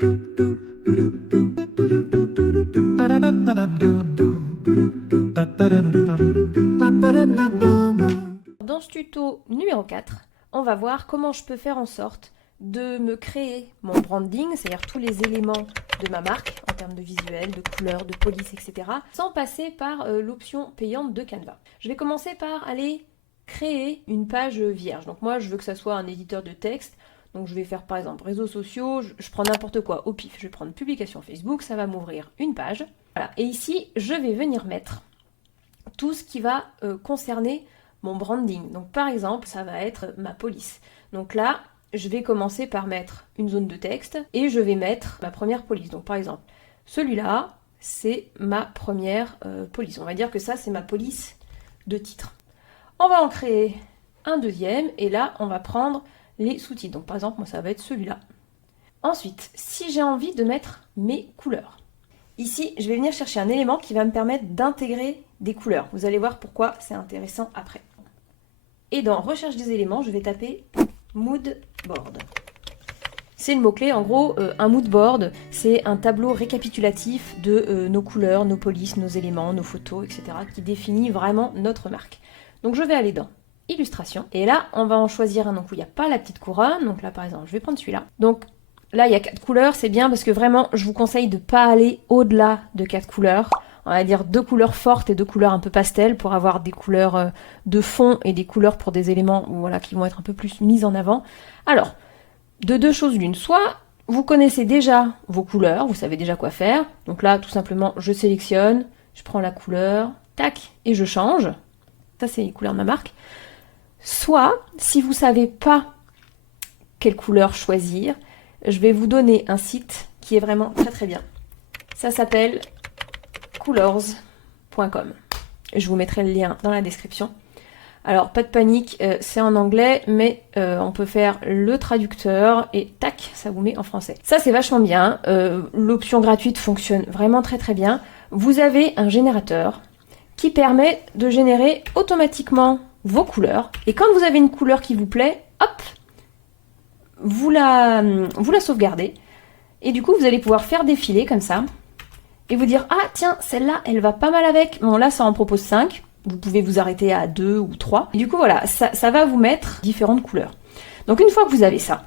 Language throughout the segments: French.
Dans ce tuto numéro 4, on va voir comment je peux faire en sorte de me créer mon branding, c'est-à-dire tous les éléments de ma marque en termes de visuel, de couleurs, de police, etc. sans passer par l'option payante de Canva. Je vais commencer par aller créer une page vierge. Donc moi, je veux que ça soit un éditeur de texte. Donc je vais faire par exemple réseaux sociaux, je prends n'importe quoi au pif. Je vais prendre publication Facebook, ça va m'ouvrir une page. Voilà. Et ici, je vais venir mettre tout ce qui va concerner mon branding. Donc par exemple, ça va être ma police. Donc là, je vais commencer par mettre une zone de texte et je vais mettre ma première police. Donc par exemple, celui-là, c'est ma première police. On va dire que ça, c'est ma police de titre. On va en créer un deuxième et là, on va prendre les sous-titres. Donc par exemple, moi, ça va être celui-là. Ensuite, si j'ai envie de mettre mes couleurs, ici, je vais venir chercher un élément qui va me permettre d'intégrer des couleurs. Vous allez voir pourquoi c'est intéressant après. Et dans recherche des éléments, je vais taper mood board. C'est le mot-clé. En gros, un mood board, c'est un tableau récapitulatif de nos couleurs, nos polices, nos éléments, nos photos, etc. qui définit vraiment notre marque. Donc je vais aller dans illustration. Et là, on va en choisir un. Donc où il n'y a pas la petite couronne. Donc là, par exemple, je vais prendre celui-là. Donc là, il y a 4 couleurs. C'est bien parce que vraiment, je vous conseille de ne pas aller au-delà de 4 couleurs. On va dire 2 couleurs fortes et 2 couleurs un peu pastel pour avoir des couleurs de fond et des couleurs pour des éléments voilà, qui vont être un peu plus mis en avant. Alors, de deux choses l'une. Soit vous connaissez déjà vos couleurs, vous savez déjà quoi faire. Donc là, tout simplement, je sélectionne, je prends la couleur, tac, et je change. Ça, c'est les couleurs de ma marque. Soit, si vous ne savez pas quelle couleur choisir, je vais vous donner un site qui est vraiment très très bien. Ça s'appelle colors.com. Je vous mettrai le lien dans la description. Alors, pas de panique, c'est en anglais, mais on peut faire le traducteur et tac, ça vous met en français. Ça, c'est vachement bien. L'option gratuite fonctionne vraiment très très bien. Vous avez un générateur qui permet de générer automatiquement vos couleurs. Et quand vous avez une couleur qui vous plaît, hop, vous la sauvegardez. Et du coup, vous allez pouvoir faire défiler comme ça. Et vous dire, ah tiens, celle-là, elle va pas mal avec. Bon, là, ça en propose 5. Vous pouvez vous arrêter à 2 ou 3. Et du coup, voilà, ça va vous mettre différentes couleurs. Donc, une fois que vous avez ça,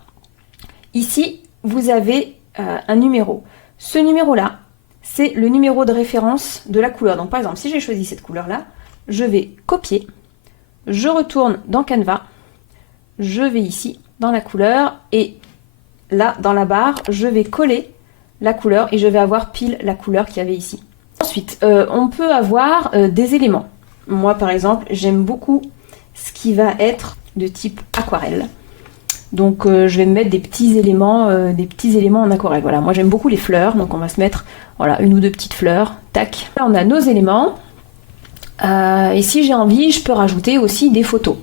ici, vous avez un numéro. Ce numéro-là, c'est le numéro de référence de la couleur. Donc, par exemple, si j'ai choisi cette couleur-là, je vais copier, je retourne dans Canva, je vais ici, dans la couleur, et là, dans la barre, je vais coller la couleur et je vais avoir pile la couleur qu'il y avait ici. Ensuite, on peut avoir des éléments. Moi, par exemple, j'aime beaucoup ce qui va être de type aquarelle. Donc, je vais me mettre des petits éléments en aquarelle. Voilà, moi, j'aime beaucoup les fleurs. Donc, on va se mettre voilà, une ou deux petites fleurs. Tac. Là, on a nos éléments. Et si j'ai envie, je peux rajouter aussi des photos.